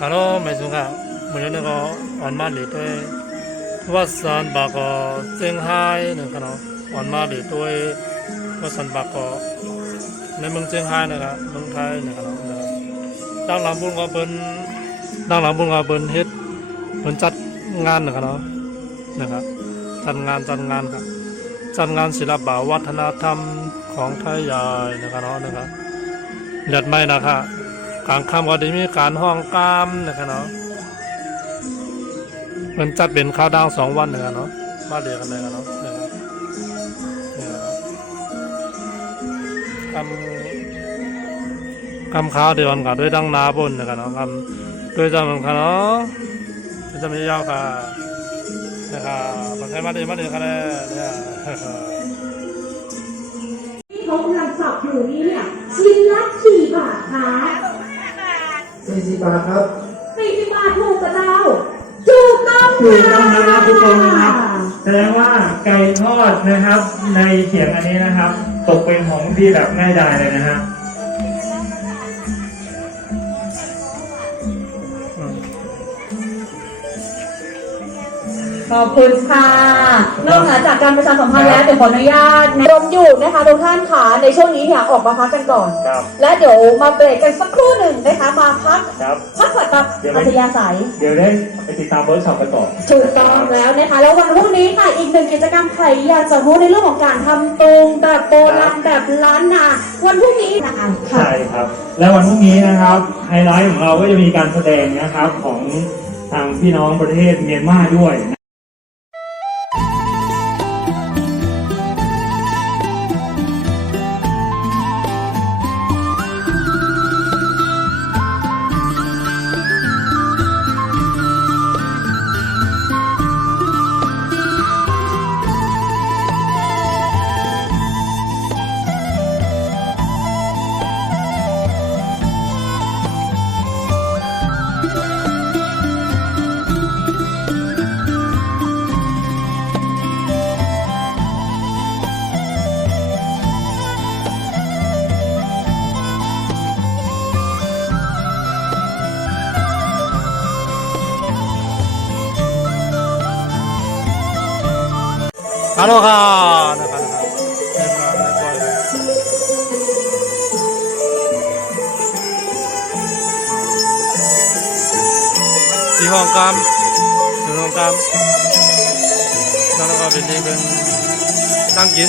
바로 매수가 물려내고 얼마리 또 와산 바고 쟁하이는 가노 얼마리 또 와산 바고ในเมืองเชียงรายนะครับเมืองไทยนะครับดังหลังบุญก็เป็นเฮ็ดเป็นจัดงานนะครับจัดงานครับจัดงานศิลปะวัฒนธรรมของไทยใหญ่นะครับเลือดไม่นะครับกลางค่ำก็ได้มีการห้องกามนะครับมันจัดเป็นข้าวดาว2 วันนะครับมาเรียกันเลยนะครับคำข้าวเดียวกันด้วยดังนาบนนะครับคำด้วยจำมันจะมียาวค่ะมันใช้มาเรียกันเลยเนี่ยที่เขากำลังสับอยู่นี่เนี่ยชิ้นละกี่บาทคะ40 บาทครับ40 บาทถูกกระเจ้าถูกต้องนะครับทุกคนนะครับแสดงว่าไก่ทอดนะครับในเขียงอันนี้นะครับตกเป็นของที่แบบง่ายดายเลยนะฮะขอบคุณค่ะนอกจากการประชาสัมพันธ์แล้วเดี๋ยวขออนุญาตรวมอยู่นะคะทุกท่านค่ะในช่วงนี้เนี่ยออกมาพักกันก่อนและเดี๋ยวมาเบรกกันสักครู่หนึ่งนะคะมาพักผ่อนกับอัธยาศัยเดี๋ยวได้ไปติดตามเวิร์กช็อปกันต่อถูกต้องแล้วนะคะแล้ววันพรุ่งนี้ค่ะอีกหนึ่งกิจกรรมใครอยากจะรู้ในเรื่องของการทำตุงแบบโบราณแบบล้านนาวันพรุ่งนี้นะคะใช่ครับและวันพรุ่งนี้นะครับไฮไลท์ของเราก็จะมีการแสดงนะครับของทางพี่น้องประเทศเมียนมาด้วยฮัลโหลค่ะนะครับที่ห้องกามแล้วก็เป็นตั้งกิน